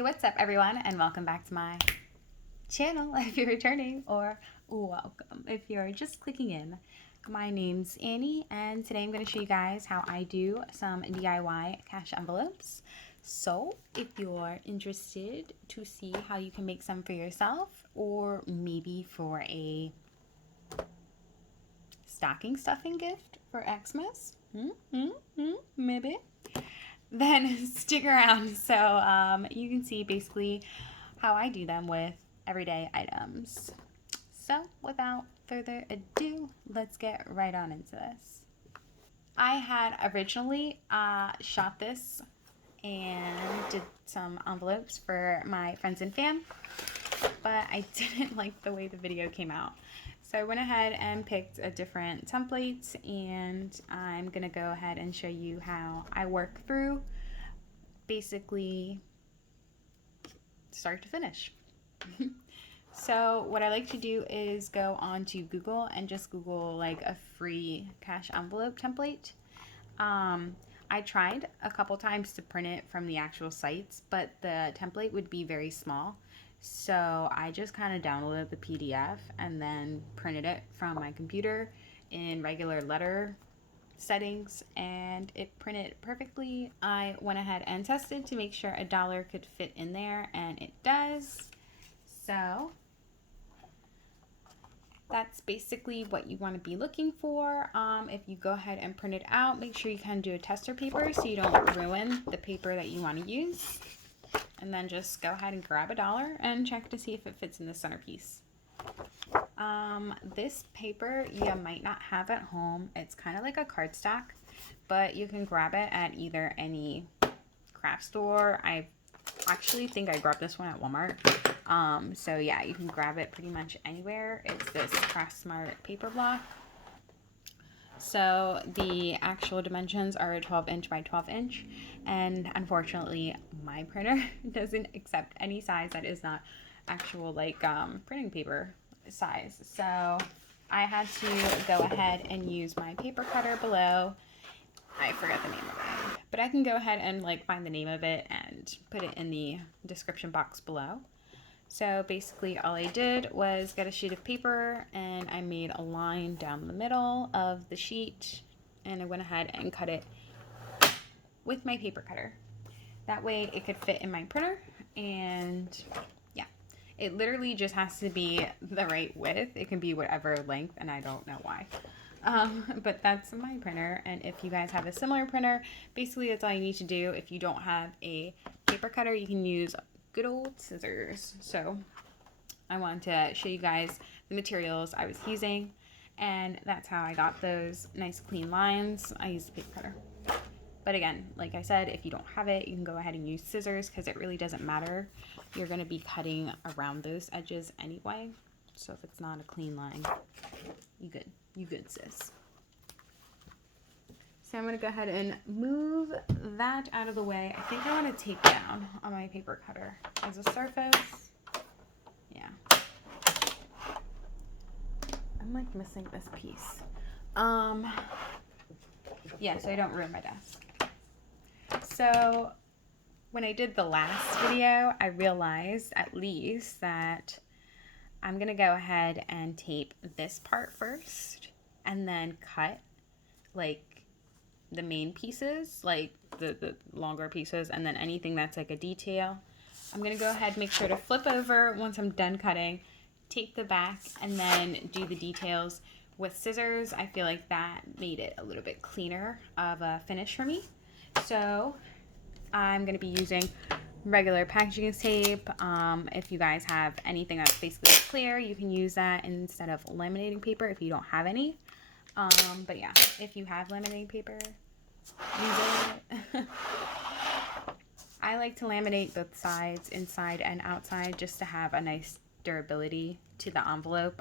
Hey, what's up everyone, and welcome back to my channel if you're returning, or welcome if you're just clicking in. My name's Annie, and today I'm going to show you guys how I do some DIY cash envelopes. So if you're interested to see how you can make some for yourself, or maybe for a stocking stuffing gift for Xmas, maybe, then stick around so you can see basically how I do them with everyday items. So without further ado, let's get right on into this. I had originally shot this and did some envelopes for my friends and fam, but I didn't like the way the video came out. So I went ahead and picked a different template, and I'm gonna go ahead and show you how I work through basically start to finish. So what I like to do is go on to Google and just Google like a free cash envelope template. I tried a couple times to print it from the actual sites, but the template would be very small. So I just kind of downloaded the PDF and then printed it from my computer in regular letter settings, and it printed perfectly. I went ahead and tested to make sure $1 could fit in there, and it does. So that's basically what you want to be looking for. If you go ahead and print it out, make sure you kind of do a tester paper so you don't ruin the paper that you want to use. And then just go ahead and grab $1 and check to see if it fits in the centerpiece. This paper you might not have at home. It's kind of like a cardstock, but you can grab it at either any craft store. I actually think I grabbed this one at Walmart. So yeah, you can grab it pretty much anywhere. It's this Craftsmart paper block. So the actual dimensions are a 12-inch by 12-inch, and unfortunately my printer doesn't accept any size that is not actual like printing paper size. So I had to go ahead and use my paper cutter below. I forgot the name of it, but I can go ahead and like find the name of it and put it in the description box below. So basically all I did was get a sheet of paper and I made a line down the middle of the sheet, and I went ahead and cut it with my paper cutter. That way it could fit in my printer, and yeah, it literally just has to be the right width. It can be whatever length, and I don't know why. But that's my printer, and if you guys have a similar printer, basically that's all you need to do. If you don't have a paper cutter, you can use good old scissors. So I wanted to show you guys the materials I was using, and that's how I got those nice clean lines. I used a paper cutter. But again, like I said, if you don't have it, you can go ahead and use scissors because it really doesn't matter. You're going to be cutting around those edges anyway. So if it's not a clean line, you good. You good, sis. So I'm going to go ahead and move that out of the way. I think I want to tape down on my paper cutter as a surface. Yeah. I'm like missing this piece. Yeah, so I don't ruin my desk. So when I did the last video, I realized at least that I'm going to go ahead and tape this part first and then cut like the main pieces, like the longer pieces, and then anything that's like a detail. I'm going to go ahead and make sure to flip over once I'm done cutting, tape the back, and then do the details with scissors. I feel like that made it a little bit cleaner of a finish for me. So I'm going to be using regular packaging tape. If you guys have anything that's basically clear, you can use that instead of laminating paper if you don't have any. But yeah, if you have laminating paper, use it. I like to laminate both sides, inside and outside, just to have a nice durability to the envelope.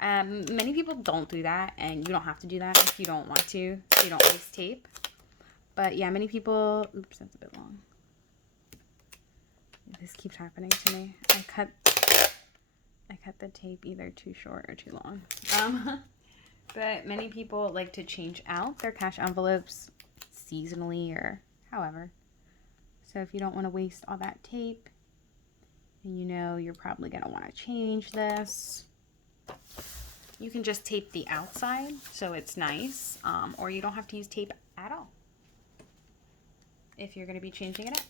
Many people don't do that, and you don't have to do that if you don't want to, so you don't waste tape. But yeah, many people, oops, that's a bit long. This keeps happening to me. I cut the tape either too short or too long. But many people like to change out their cash envelopes seasonally or however. So if you don't want to waste all that tape, and you know you're probably going to want to change this, you can just tape the outside so it's nice, or you don't have to use tape at all if you're going to be changing it up.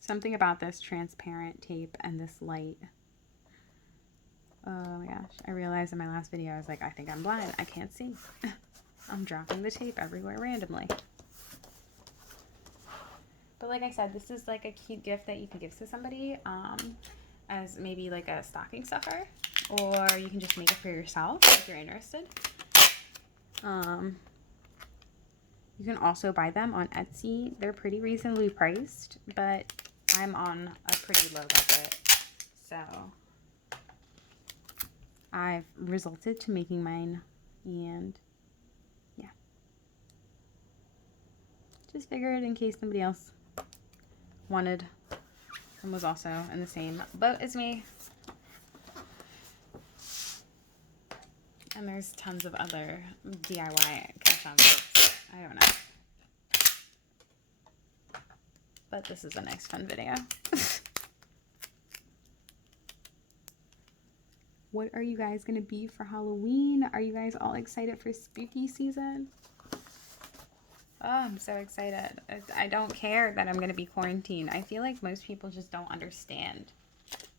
Something about this transparent tape and this light. Oh my gosh. I realized in my last video, I was like, I think I'm blind. I can't see. I'm dropping the tape everywhere randomly. But like I said, this is like a cute gift that you can give to somebody as maybe like a stocking stuffer. Or you can just make it for yourself if you're interested. You can also buy them on Etsy. They're pretty reasonably priced, but I'm on a pretty low budget, so I've resorted to making mine, and yeah, just figured in case somebody else wanted and was also in the same boat as me. And there's tons of other DIY cash envelopes. I don't know. But this is a nice fun video. What are you guys gonna be for Halloween? Are you guys all excited for spooky season? Oh, I'm so excited. I don't care that I'm gonna be quarantined. I feel like most people just don't understand.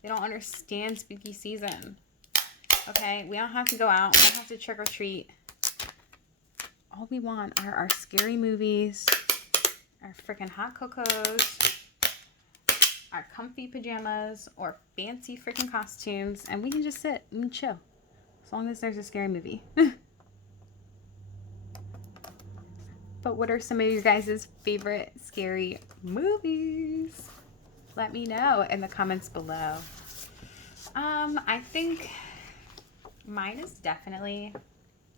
They don't understand spooky season. Okay, we don't have to go out. We don't have to trick or treat. All we want are our scary movies, our freaking hot cocos, our comfy pajamas, or fancy freaking costumes, and we can just sit and chill as long as there's a scary movie. But what are some of your guys' favorite scary movies? Let me know in the comments below. I think mine is definitely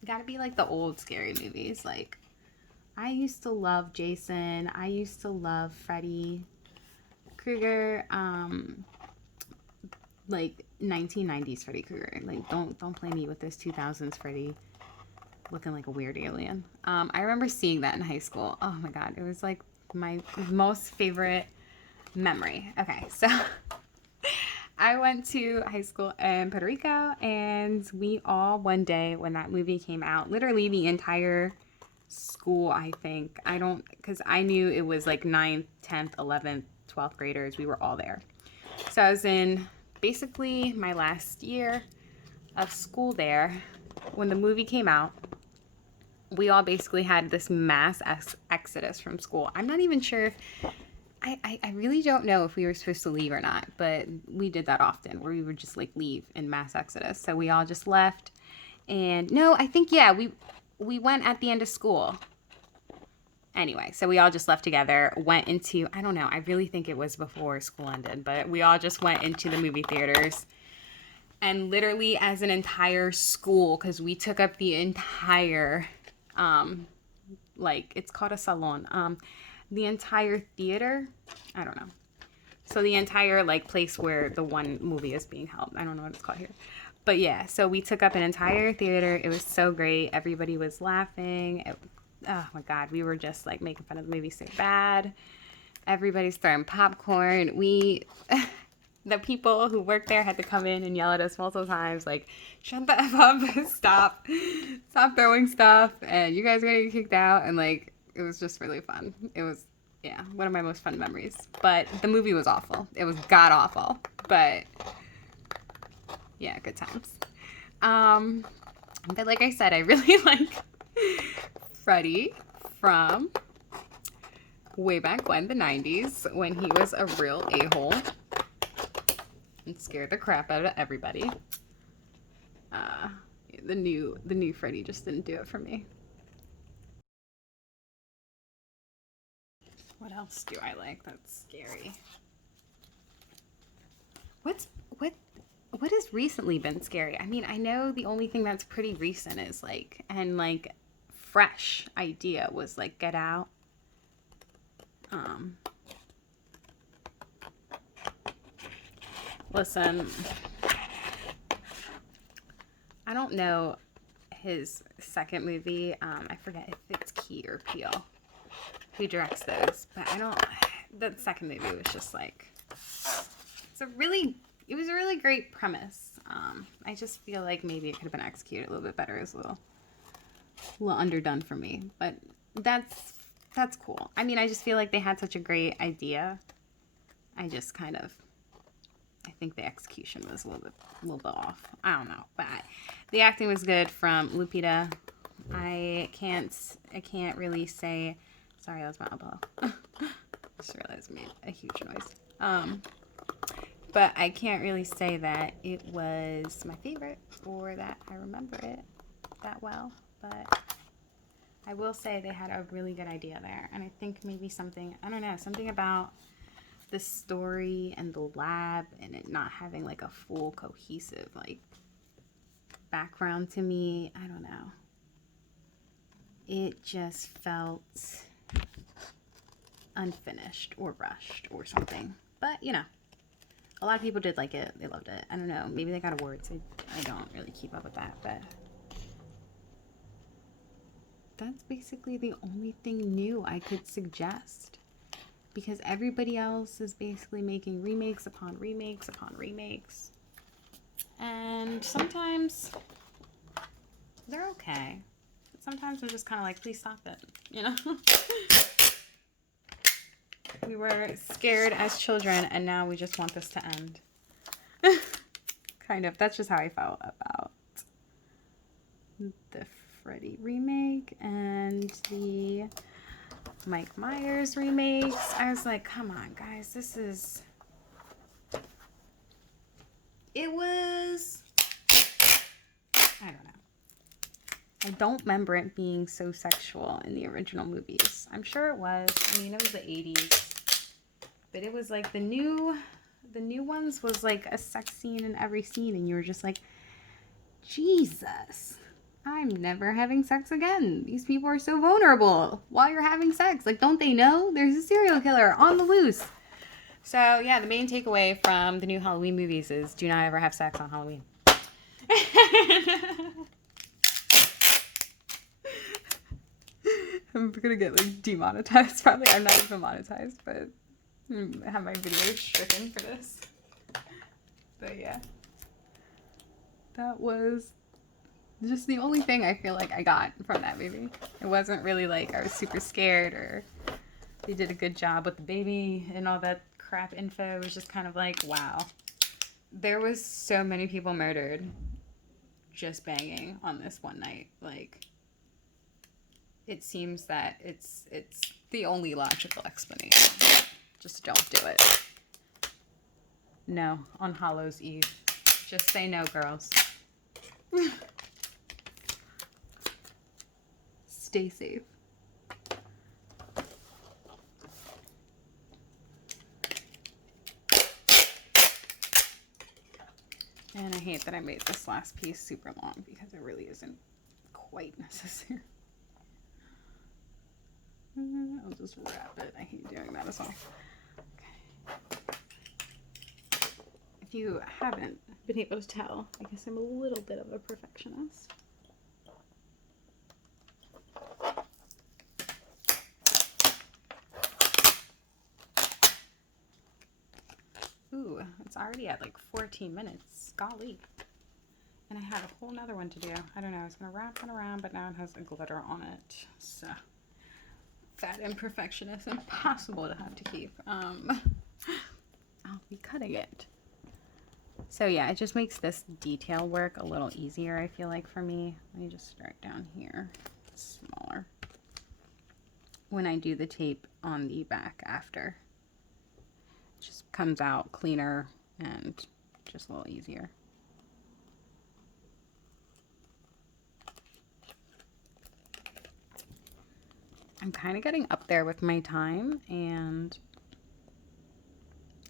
gotta be like the old scary movies. Like, I used to love Jason. I used to love Freddy Krueger. Like 1990s Freddy Krueger. Like, don't play me with this 2000s Freddy looking like a weird alien. I remember seeing that in high school. Oh my god, it was like my most favorite memory. Okay, so I went to high school in Puerto Rico, and we all, one day when that movie came out, literally the entire school, I think, because I knew it was like 9th, 10th, 11th, 12th graders. We were all there. So I was in basically my last year of school there. When the movie came out, we all basically had this mass exodus from school. I'm not even sure if I really don't know if we were supposed to leave or not, but we did that often where we would just like leave in mass exodus. So we all just left. And no, I think, yeah, we went at the end of school. Anyway, so we all just left together, went into, I don't know, I really think it was before school ended, but we all just went into the movie theaters. And literally as an entire school, because we took up the entire, like, it's called a salon. The entire theater, I don't know. So the entire like place where the one movie is being held. I don't know what it's called here. But yeah, so we took up an entire theater. It was so great. Everybody was laughing. Oh my God, we were just like making fun of the movie so bad. Everybody's throwing popcorn. The people who worked there had to come in and yell at us multiple times, like, shut the F up, stop throwing stuff, and you guys are gonna get kicked out. And like, it was just really fun. It was, yeah, one of my most fun memories. But the movie was awful. It was god awful. But yeah, good times. But like I said, I really like Freddy from way back when, the 90s, when he was a real a-hole and scared the crap out of everybody. The new Freddy just didn't do it for me. What else do I like that's scary? What has recently been scary? I mean, I know the only thing that's pretty recent is like, and like fresh idea was like Get Out. Listen, I don't know his second movie. I forget if it's Key or Peele who directs those, but I don't. The second movie was just like it was a really great premise. I just feel like maybe it could have been executed a little bit better. It was a little underdone for me, but that's cool. I mean, I just feel like they had such a great idea. I just kind of, I think the execution was a little bit off. I don't know, but the acting was good from Lupita. I can't really say. Sorry, that was my elbow. Just realized I made a huge noise. But I can't really say that it was my favorite or that I remember it that well. But I will say they had a really good idea there. And I think maybe something, I don't know, something about the story and the lab and it not having like a full cohesive like background to me. I don't know. It just felt unfinished or rushed or something. But, you know. A lot of people did like it. They loved it. I don't know. Maybe they got awards. I don't really keep up with that, but that's basically the only thing new I could suggest. Because everybody else is basically making remakes upon remakes upon remakes. And sometimes they're okay. But sometimes I'm just kind of like, please stop it. You know? We were scared as children, and now we just want this to end. Kind of. That's just how I felt about the Freddy remake and the Mike Myers remakes. I was like, come on, guys. It was... I don't know. I don't remember it being so sexual in the original movies. I'm sure it was. I mean, it was the 80s. But it was like the new ones was like a sex scene in every scene. And you were just like, Jesus, I'm never having sex again. These people are so vulnerable while you're having sex. Like, don't they know? There's a serial killer on the loose. So, yeah, the main takeaway from the new Halloween movies is do not ever have sex on Halloween. I'm gonna get like demonetized probably. I'm not even monetized, but I have my video stricken for this. But yeah, that was just the only thing I feel like I got from that movie. It wasn't really like I was super scared or they did a good job with the baby and all that crap info. It was just kind of like, wow, there was so many people murdered just banging on this one night. Like, it seems that it's the only logical explanation. Just don't do it. No, on Hallows Eve. Just say no, girls. Stay safe. And I hate that I made this last piece super long because it really isn't quite necessary. I'll just wrap it. I hate doing that as well. Okay. If you haven't been able to tell, I guess I'm a little bit of a perfectionist. Ooh, it's already at like 14 minutes. Golly. And I had a whole nother one to do. I don't know. I was going to wrap it around, but now it has a glitter on it. So, that imperfection is impossible to have to keep. I'll be cutting it. So yeah, it just makes this detail work a little easier, I feel like, for me. Let me just start down here. It's smaller. When I do the tape on the back after. It just comes out cleaner and just a little easier. I'm kind of getting up there with my time, and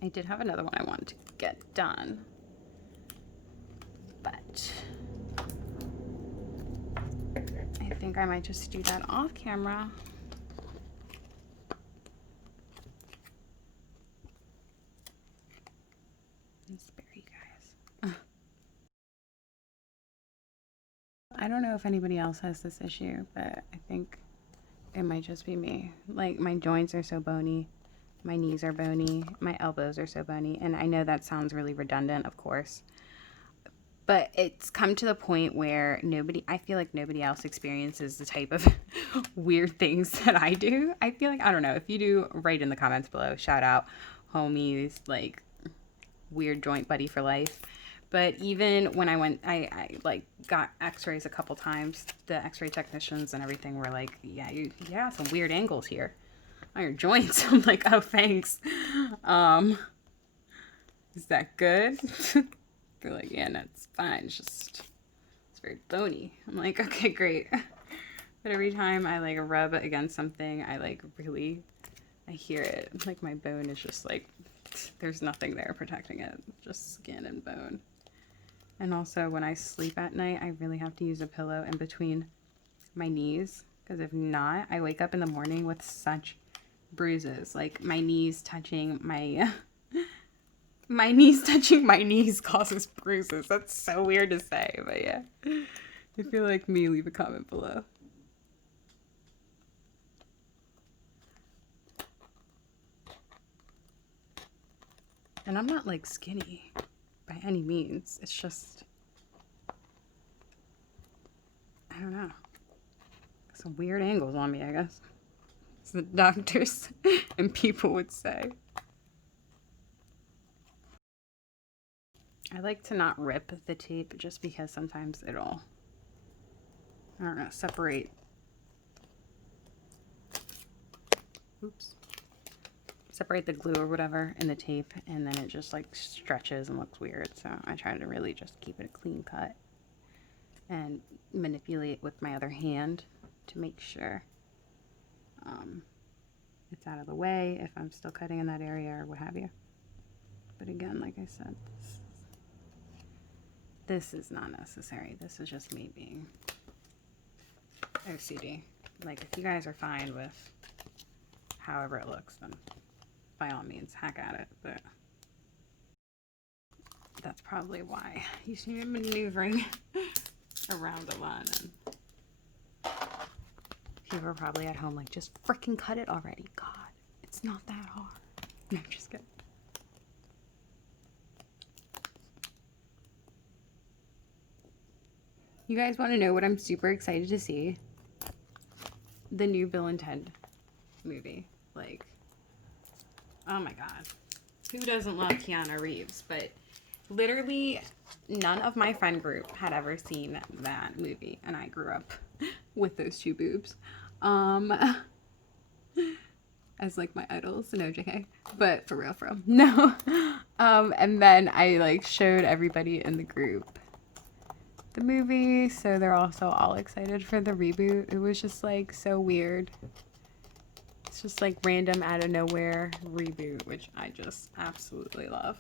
I did have another one I wanted to get done, but I think I might just do that off camera. I don't know if anybody else has this issue, but I think it might just be me. Like, my joints are so bony, my knees are bony, my elbows are so bony, and I know that sounds really redundant, of course, but it's come to the point where I feel like nobody else experiences the type of weird things that I do. I feel like, I don't know, if you do, write in the comments below. Shout out, homies, like, weird joint buddy for life. But even when I went, I like got x-rays a couple times. The x-ray technicians and everything were like, yeah, you got some weird angles here on your joints. I'm like, oh, thanks. Is that good? They're like, yeah, no, it's fine. It's very bony. I'm like, okay, great. But every time I like rub against something, I hear it. Like, my bone is just like, there's nothing there protecting it, just skin and bone. And also, when I sleep at night, I really have to use a pillow in between my knees, because if not, I wake up in the morning with such bruises. Like, my knees touching my knees causes bruises. That's so weird to say, but yeah. If you're like me, leave a comment below. And I'm not like skinny by any means. It's just, I don't know, some weird angles on me, I guess. As the doctors and people would say. I like to not rip the tape just because sometimes it'll, I don't know, separate. Oops. Separate the glue or whatever in the tape, and then it just like stretches and looks weird. So I try to really just keep it a clean cut and manipulate with my other hand to make sure it's out of the way if I'm still cutting in that area or what have you. But again, like I said, this is not necessary. This is just me being OCD. Like, if you guys are fine with however it looks, then by all means, hack at it. But that's probably why you see me maneuvering around a lot. And people are probably at home like, just freaking cut it already. God, it's not that hard. No, I'm just kidding. You guys want to know what I'm super excited to see? The new Bill and Ted movie. Like, oh my god. Who doesn't love Keanu Reeves? But literally none of my friend group had ever seen that movie. And I grew up with those two boobs. As like my idols. No, JK. But for real. No. And then I like showed everybody in the group the movie, so they're also all excited for the reboot. It was just like so weird. It's just like random out of nowhere reboot, which I just absolutely love.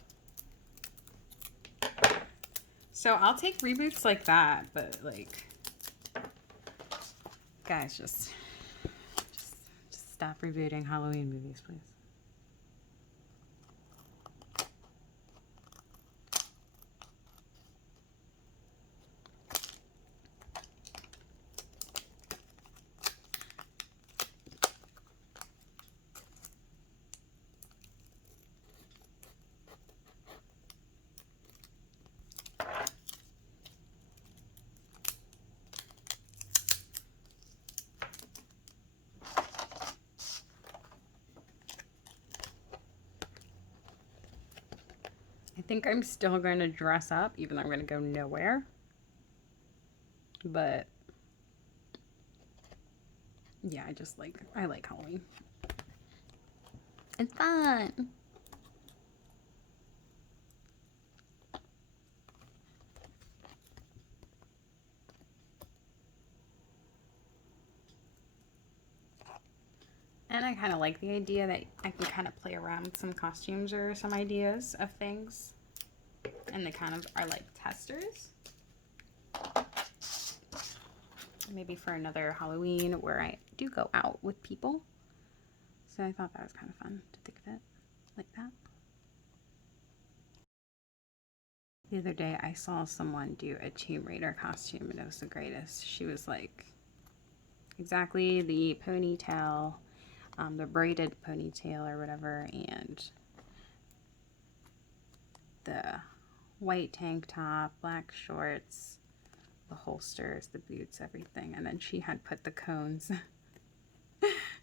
So I'll take reboots like that, but like, guys, just stop rebooting Halloween movies, please. I think I'm still going to dress up, even though I'm going to go nowhere. But yeah, I like Halloween. It's fun. And I kind of like the idea that I can kind of play around with some costumes or some ideas of things. And they kind of are like testers. Maybe for another Halloween where I do go out with people. So I thought that was kind of fun to think of it like that. The other day I saw someone do a Tomb Raider costume and it was the greatest. She was like exactly the ponytail, the braided ponytail or whatever, and the white tank top, black shorts, the holsters, the boots, everything. And then she had put the cones.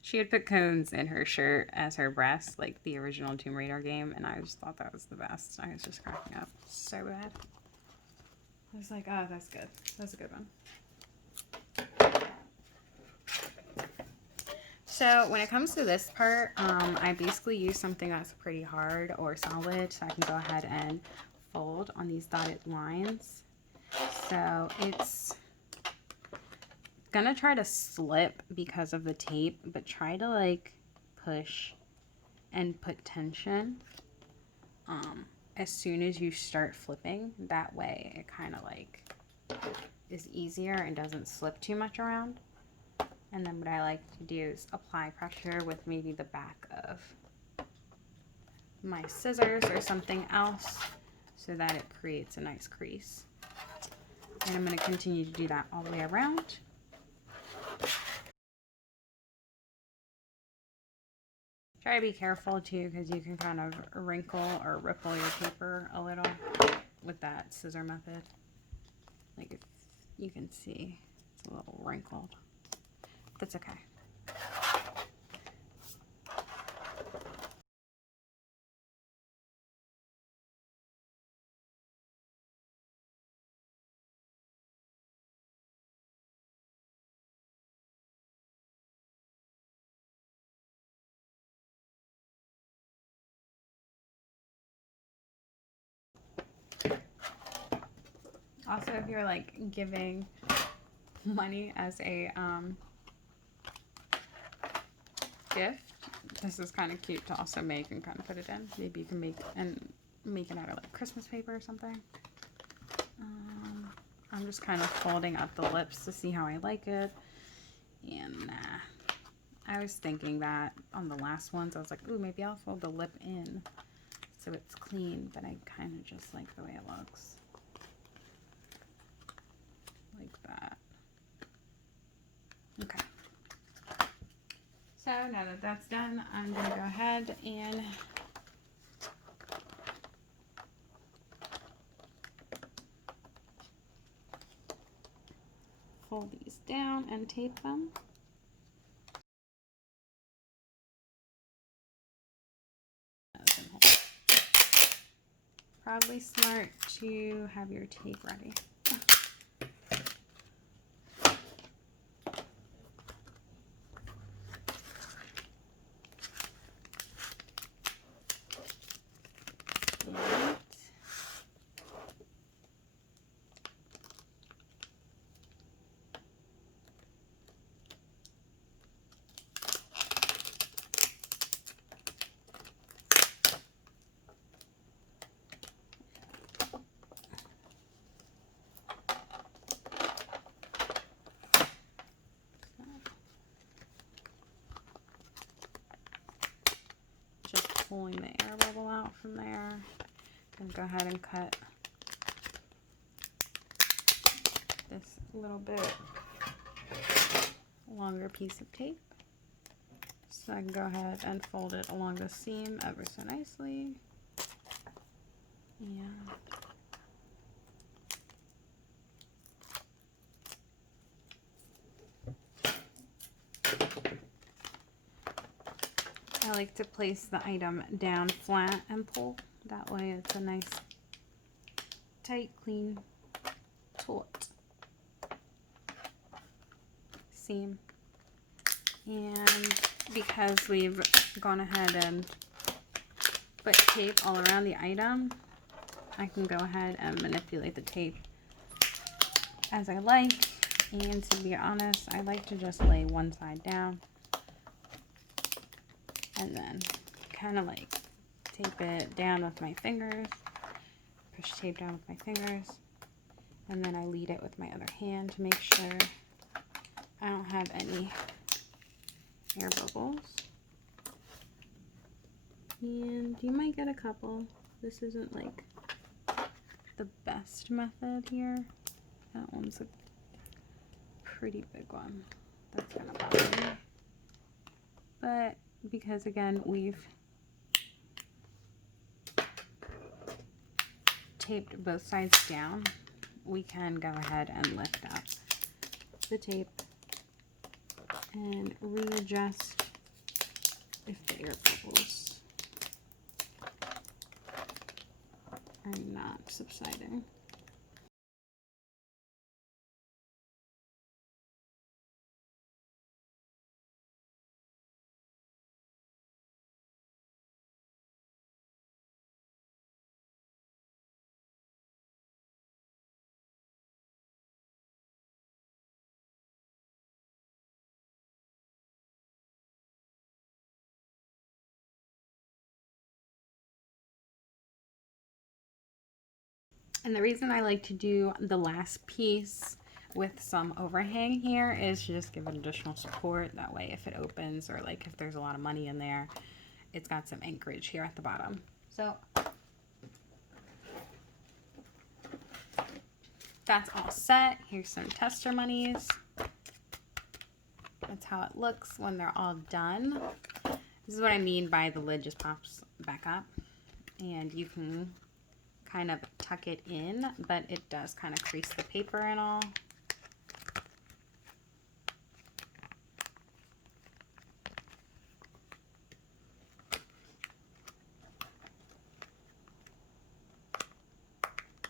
She had put cones in her shirt as her breasts, like the original Tomb Raider game, and I just thought that was the best. I was just cracking up so bad. I was like, oh, that's good. That's a good one. So when it comes to this part, I basically use something that's pretty hard or solid, so I can go ahead and fold on these dotted lines. So it's gonna try to slip because of the tape, but try to like push and put tension as soon as you start flipping. That way it kind of like is easier and doesn't slip too much around. And then what I like to do is apply pressure with maybe the back of my scissors or something else so that it creates a nice crease. And I'm going to continue to do that all the way around. Try to be careful too, because you can kind of wrinkle or ripple your paper a little with that scissor method. Like if you can see, it's a little wrinkled. That's okay. Also, if you're like giving money as a gift, this is kind of cute to also make and kind of put it in. Maybe you can make it out of like Christmas paper or something. I'm just kind of folding up the lips to see how I like it. And I was thinking that on the last ones, I was like, ooh, maybe I'll fold the lip in so it's clean, but I kind of just like the way it looks. Like that. Okay. So now that that's done, I'm going to go ahead and fold these down and tape them. Probably smart to have your tape ready. Just pulling the air bubble out from there. And go ahead and cut this little bit longer piece of tape. So I can go ahead and fold it along the seam ever so nicely. And I like to place the item down flat and pull. That way it's a nice, tight, clean taut seam. And because we've gone ahead and put tape all around the item, I can go ahead and manipulate the tape as I like. And to be honest, I like to just lay one side down and then kind of like tape it down with my fingers, push tape down with my fingers, and then I lead it with my other hand to make sure I don't have any air bubbles. And you might get a couple. This isn't like the best method here. That one's a pretty big one. That's gonna bother me. But because again, we've taped both sides down, we can go ahead and lift up the tape and readjust if the air bubbles are not subsiding. And the reason I like to do the last piece with some overhang here is to just give it additional support. That way if it opens, or like if there's a lot of money in there, it's got some anchorage here at the bottom. So that's all set. Here's some tester monies. That's how it looks when they're all done. This is what I mean by the lid just pops back up, and you can kind of tuck it in, but it does kind of crease the paper and all.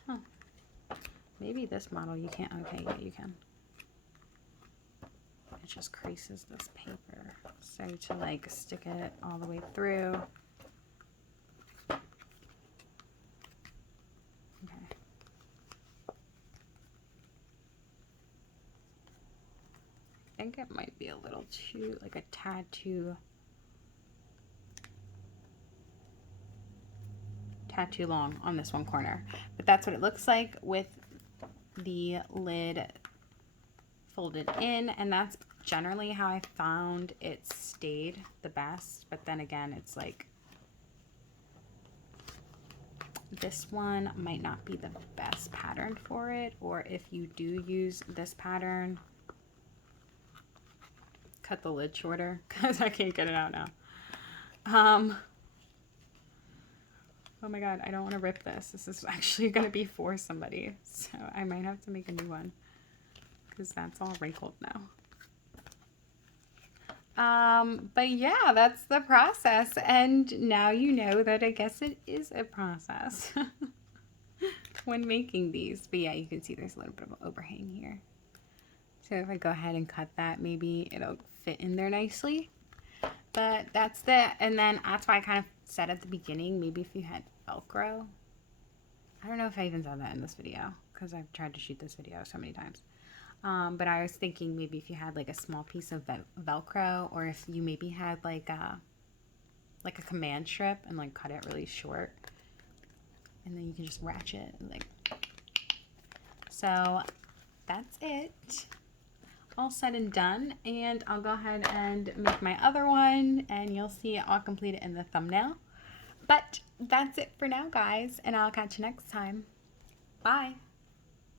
Huh. Maybe this model you can't. Okay, yeah, you can. It just creases this paper. So to like stick it all the way through. I think it might be a little too, like a tad too long on this one corner. But that's what it looks like with the lid folded in, and that's generally how I found it stayed the best. But then again, it's like this one might not be the best pattern for it, or if you do use this pattern, cut the lid shorter because I can't get it out now. Oh my god, I don't want to rip this. This is actually going to be for somebody, so I might have to make a new one because that's all wrinkled now. But yeah, that's the process, and now you know that I guess it is a process when making these. But yeah, you can see there's a little bit of an overhang here. So if I go ahead and cut that, maybe it'll fit in there nicely. But that's and then that's why I kind of said at the beginning, maybe if you had Velcro. I don't know if I even said that in this video because I've tried to shoot this video so many times. But I was thinking maybe if you had like a small piece of Velcro, or if you maybe had like a command strip and like cut it really short, and then you can just ratchet like. So that's it. All said and done, and I'll go ahead and make my other one, and you'll see it all completed in the thumbnail. But that's it for now, guys, and I'll catch you next time. Bye.